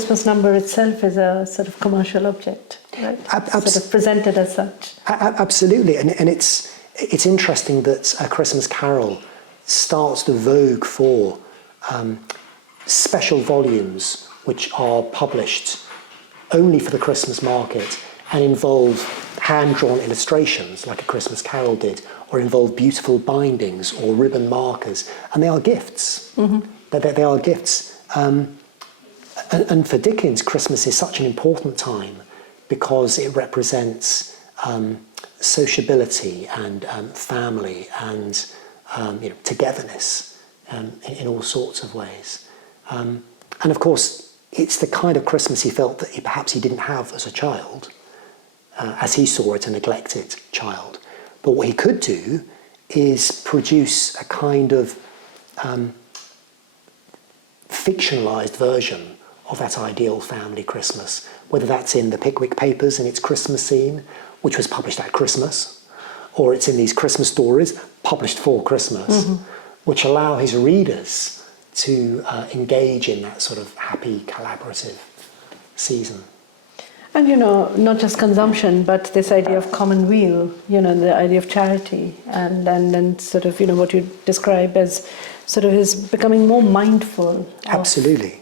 Christmas number itself is a sort of commercial object, right? Sort of presented as such. Absolutely, and it's interesting that A Christmas Carol starts the vogue for special volumes which are published only for the Christmas market and involve hand-drawn illustrations like A Christmas Carol did, or involve beautiful bindings or ribbon markers, and they are gifts. Mm-hmm. They are gifts. And for Dickens, Christmas is such an important time because it represents sociability and family and togetherness in all sorts of ways. And of course, it's the kind of Christmas he felt that perhaps he didn't have as a child, as he saw it, a neglected child. But what he could do is produce a kind of fictionalised version of that ideal family Christmas, whether that's in the Pickwick Papers in its Christmas scene, which was published at Christmas, or it's in these Christmas stories published for Christmas, mm-hmm. which allow his readers to engage in that sort of happy, collaborative season. And, not just consumption, but this idea of commonweal, the idea of charity, and then sort of, what you describe as sort of his becoming more mindful. Absolutely.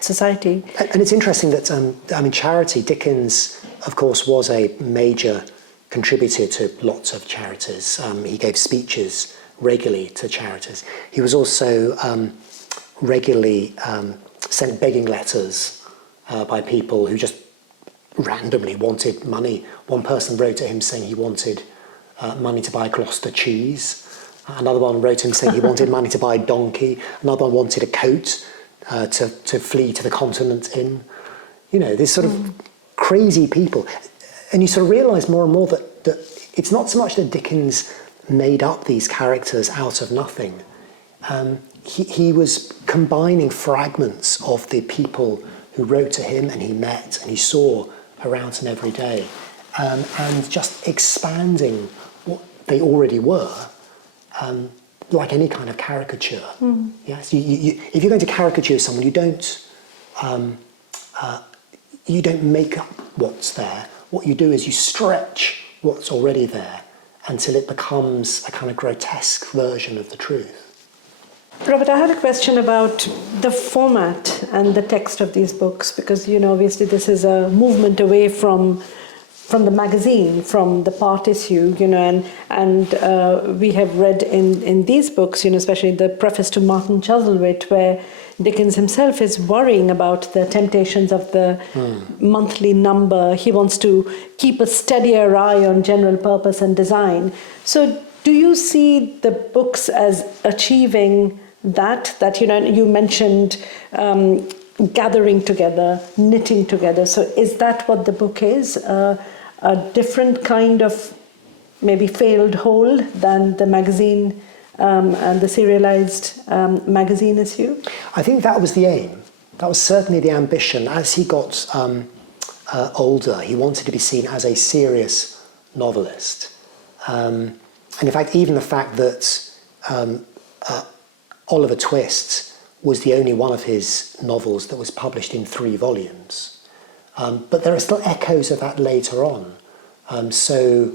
Society. And it's interesting that, charity, Dickens, of course, was a major contributor to lots of charities. He gave speeches regularly to charities. He was also regularly sent begging letters by people who just randomly wanted money. One person wrote to him saying he wanted money to buy Gloucester cheese. Another one wrote him saying he wanted money to buy a donkey. Another one wanted a coat to flee to the continent in. These sort of crazy people. And you sort of realise more and more that it's not so much that Dickens made up these characters out of nothing. He was combining fragments of the people who wrote to him and he met and he saw around him every day, and just expanding what they already were, like any kind of caricature. Mm. Yes, if you're going to caricature someone, you don't make up what's there. What you do is you stretch what's already there until it becomes a kind of grotesque version of the truth. Robert, I had a question about the format and the text of these books, because, obviously this is a movement away from the magazine, from the part issue, and we have read in these books, especially the preface to Martin Chuzzlewit, where Dickens himself is worrying about the temptations of the monthly number. He wants to keep a steadier eye on general purpose and design. So do you see the books as achieving that you mentioned gathering together, knitting together? So is that what the book is? A different kind of maybe failed whole than the magazine and the serialized magazine issue? I think that was the aim. That was certainly the ambition. As he got older, he wanted to be seen as a serious novelist. And in fact, even the fact that Oliver Twist was the only one of his novels that was published in 3 volumes. But there are still echoes of that later on. So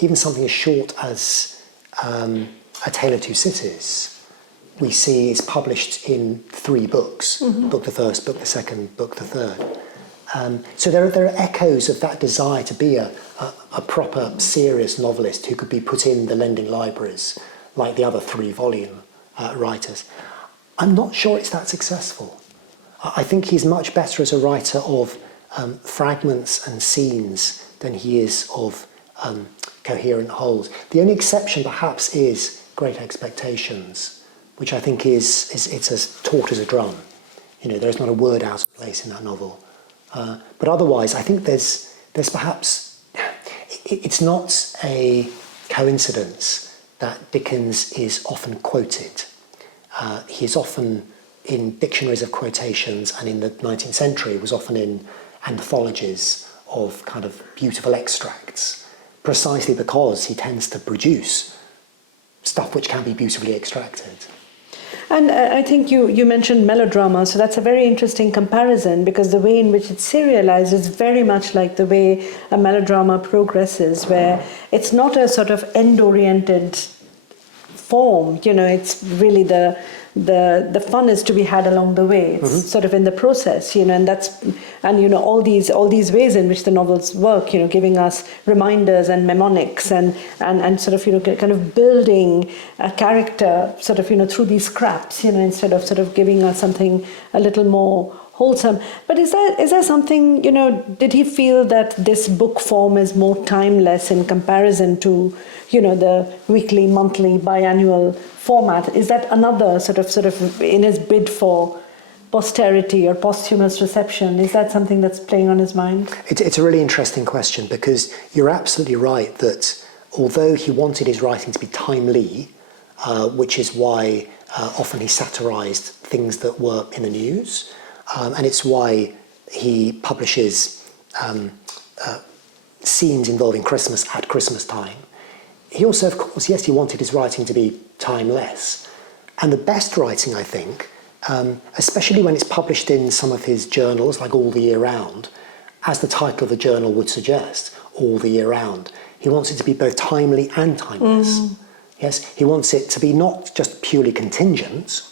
even something as short as A Tale of Two Cities, we see is published in 3 books. Mm-hmm. Book the first, book the second, book the third. So there are echoes of that desire to be a proper, serious novelist who could be put in the lending libraries like the other 3-volume writers. I'm not sure it's that successful. I think he's much better as a writer of fragments and scenes than he is of coherent wholes. The only exception perhaps is Great Expectations, which I think is as taut as a drum. There is not a word out of place in that novel. But otherwise, I think there's perhaps, it's not a coincidence that Dickens is often quoted. He is often in dictionaries of quotations, and in the 19th century was often in anthologies of kind of beautiful extracts, precisely because he tends to produce stuff which can be beautifully extracted. And I think you mentioned melodrama, so that's a very interesting comparison because the way in which it's serialized is very much like the way a melodrama progresses, where it's not a sort of end-oriented form. It's really the fun is to be had along the way. It's sort of in the process, and all these ways in which the novels work, giving us reminders and mnemonics and sort of kind of building a character sort of through these scraps, instead of sort of giving us something a little more wholesome. But is there something, did he feel that this book form is more timeless in comparison to the weekly, monthly, biannual format? Is that another sort of in his bid for posterity or posthumous reception? Is that something that's playing on his mind? It's a really interesting question, because you're absolutely right that although he wanted his writing to be timely, which is why often he satirized things that were in the news, and it's why he publishes scenes involving Christmas at Christmas time. He also, of course, yes, he wanted his writing to be timeless. And the best writing, I think, especially when it's published in some of his journals, like All the Year Round, as the title of the journal would suggest, All the Year Round, he wants it to be both timely and timeless. Yes, he wants it to be not just purely contingent,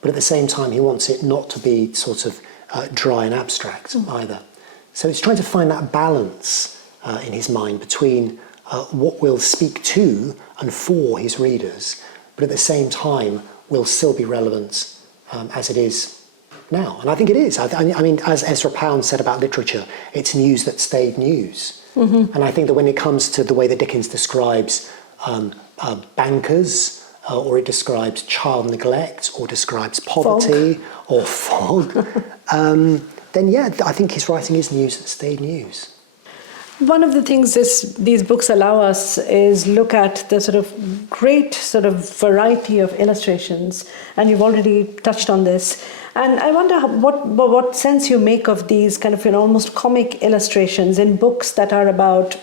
but at the same time he wants it not to be sort of dry and abstract either. So it's trying to find that balance in his mind between what will speak to and for his readers, but at the same time will still be relevant as it is now. And I think it is. I mean, as Ezra Pound said about literature, it's news that stayed news. And I think that when it comes to the way that Dickens describes bankers, or it describes child neglect, or describes poverty, or fog, then yeah, I think his writing is news that stayed news. One of the things these books allow us is look at the sort of great sort of variety of illustrations, and you've already touched on this. And I wonder what sense you make of these kind of almost comic illustrations in books that are about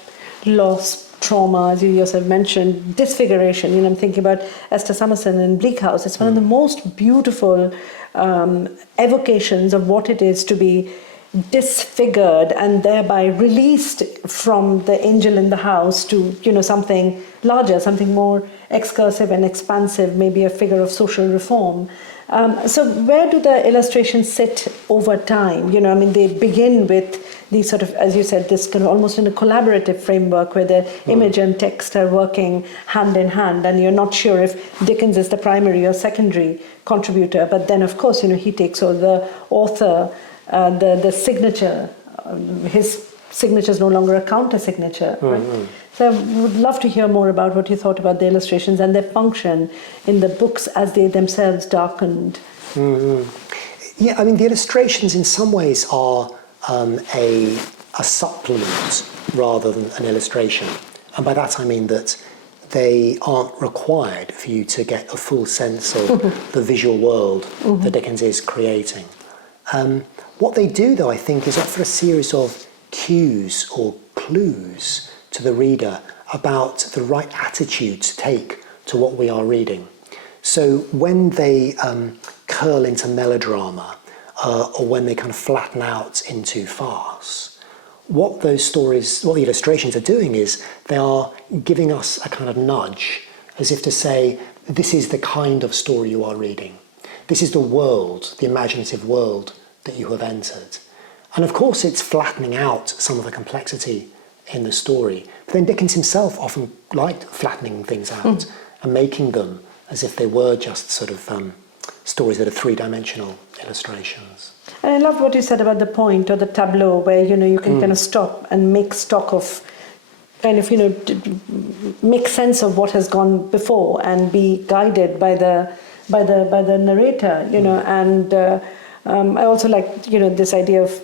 loss, trauma, as you yourself mentioned, disfiguration. I'm thinking about Esther Summerson in Bleak House. It's one of the most beautiful evocations of what it is to be disfigured and thereby released from the angel in the house to something larger, something more excursive and expansive, maybe a figure of social reform. So where do the illustrations sit over time? They begin with these sort of, as you said, this kind of almost in a collaborative framework where the image and text are working hand in hand, and you're not sure if Dickens is the primary or secondary contributor. But then, of course, he takes over the author, the signature. His signature is no longer a counter signature. Right? So I would love to hear more about what you thought about the illustrations and their function in the books as they themselves darkened. Yeah, I mean, the illustrations in some ways are a supplement rather than an illustration. And by that I mean that they aren't required for you to get a full sense of the visual world that Dickens is creating. What they do, though, I think, is offer a series of cues or clues to the reader about the right attitude to take to what we are reading. So when they curl into melodrama, or when they kind of flatten out into farce, what the illustrations are doing is they are giving us a kind of nudge, as if to say, this is the kind of story you are reading. This is the world, the imaginative world that you have entered. And of course it's flattening out some of the complexity in the story. But then Dickens himself often liked flattening things out and making them as if they were just sort of stories that are three-dimensional illustrations. And I love what you said about the point or the tableau, where you can kind of stop and make stock of kind of make sense of what has gone before and be guided by the narrator. And I also like this idea of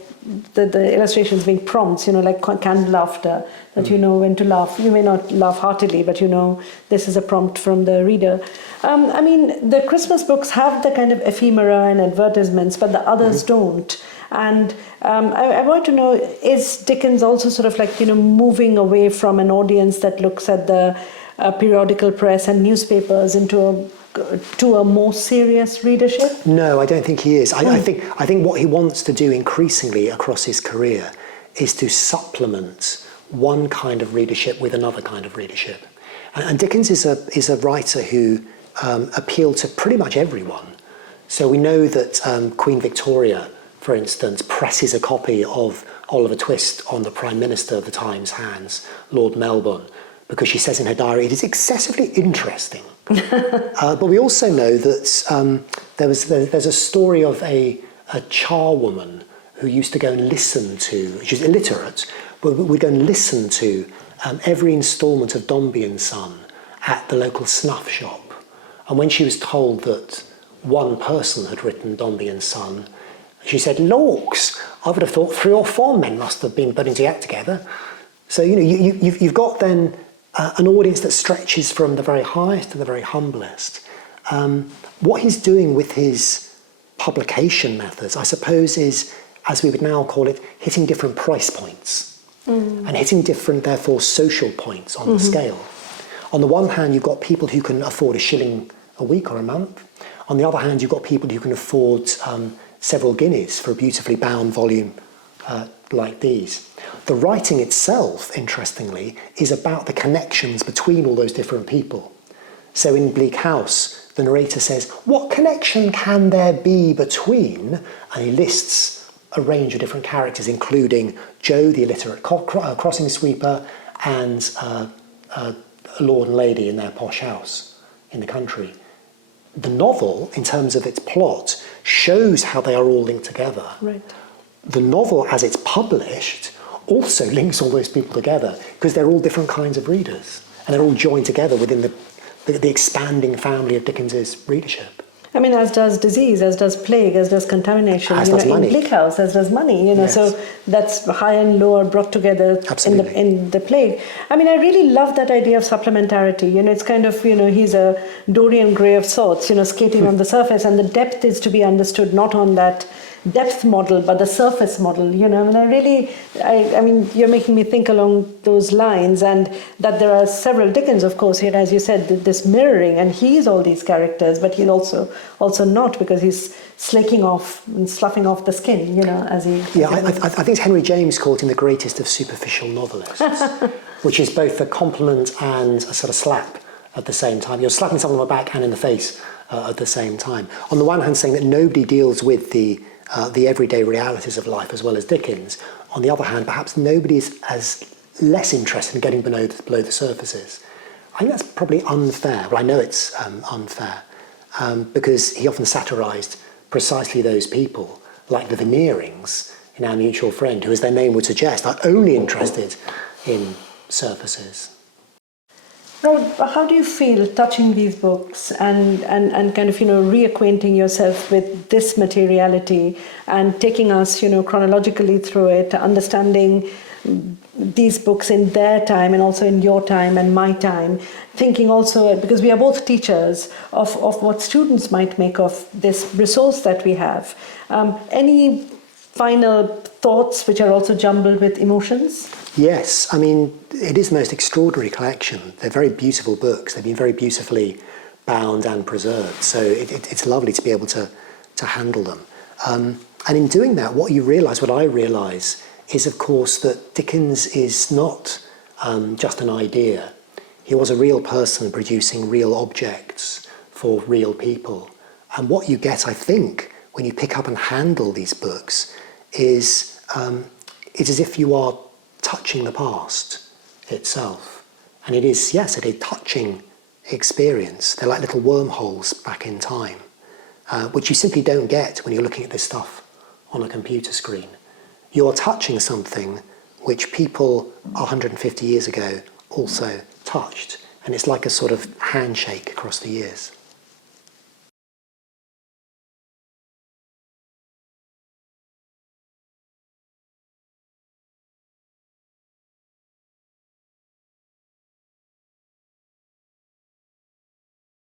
the illustrations being prompts, like canned laughter, that you know when to laugh. You may not laugh heartily, but this is a prompt from the reader. I mean, the Christmas books have the kind of ephemera and advertisements, but the others don't. And I want to know, is Dickens also sort of like, moving away from an audience that looks at the periodical press and newspapers into to a more serious readership? No, I don't think he is. I think what he wants to do increasingly across his career is to supplement one kind of readership with another kind of readership. And Dickens is a writer who appealed to pretty much everyone. So we know that Queen Victoria, for instance, presses a copy of Oliver Twist on the Prime Minister of the Time's hands, Lord Melbourne, because she says in her diary, it is excessively interesting. But we also know that there's a story of a charwoman who used to go and listen to, she's illiterate, but would go and listen to every instalment of Dombey and Son at the local snuff shop. And when she was told that one person had written Dombey and Son, she said, "Lawks, I would have thought 3 or 4 men must have been putting it together." So, you've got then an audience that stretches from the very highest to the very humblest. What he's doing with his publication methods, I suppose, is, as we would now call it, hitting different price points and hitting different, therefore, social points on the scale. On the one hand, you've got people who can afford £1 a week or a month. On the other hand, you've got people who can afford several guineas for a beautifully bound volume like these. The writing itself, interestingly, is about the connections between all those different people. So in Bleak House, the narrator says, what connection can there be between, and he lists a range of different characters, including Joe, the illiterate crossing sweeper, and a lord and lady in their posh house in the country. The novel, in terms of its plot, shows how they are all linked together. Right. The novel, as it's published, also links all those people together because they're all different kinds of readers and they're all joined together within the expanding family of Dickens's readership. I mean, as does disease, as does plague, as does contamination. As does money. In Bleak House, as does money. Yes. So that's high and low are brought together in the plague. I mean, I really love that idea of supplementarity. It's kind of, he's a Dorian Gray of sorts, skating on the surface, and the depth is to be understood not on that depth model, but the surface model, and I mean, you're making me think along those lines, and that there are several Dickens, of course, here, as you said, this mirroring, and he's all these characters, but he's also not, because he's slaking off and sloughing off the skin, as he... Yeah, I think Henry James called him the greatest of superficial novelists, which is both a compliment and a sort of slap at the same time. You're slapping someone on the back and in the face at the same time. On the one hand, saying that nobody deals with the everyday realities of life as well as Dickens. On the other hand, perhaps nobody is as less interested in getting below the surfaces. I think that's probably unfair. Well, I know it's unfair because he often satirised precisely those people, like the Veneerings in Our Mutual Friend, who, as their name would suggest, are only interested in surfaces. Robert, how do you feel touching these books and kind of, reacquainting yourself with this materiality and taking us, chronologically through it, understanding these books in their time and also in your time and my time, thinking also, because we are both teachers, of what students might make of this resource that we have. Any final thoughts which are also jumbled with emotions? Yes, I mean, it is the most extraordinary collection. They're very beautiful books. They've been very beautifully bound and preserved. So it's lovely to be able to handle them. And in doing that, what I realise, is, of course, that Dickens is not just an idea. He was a real person producing real objects for real people. And what you get, I think, when you pick up and handle these books is it's as if you are touching the past itself. And it is, yes, a touching experience. They're like little wormholes back in time, which you simply don't get when you're looking at this stuff on a computer screen. You're touching something which people 150 years ago also touched. And it's like a sort of handshake across the years.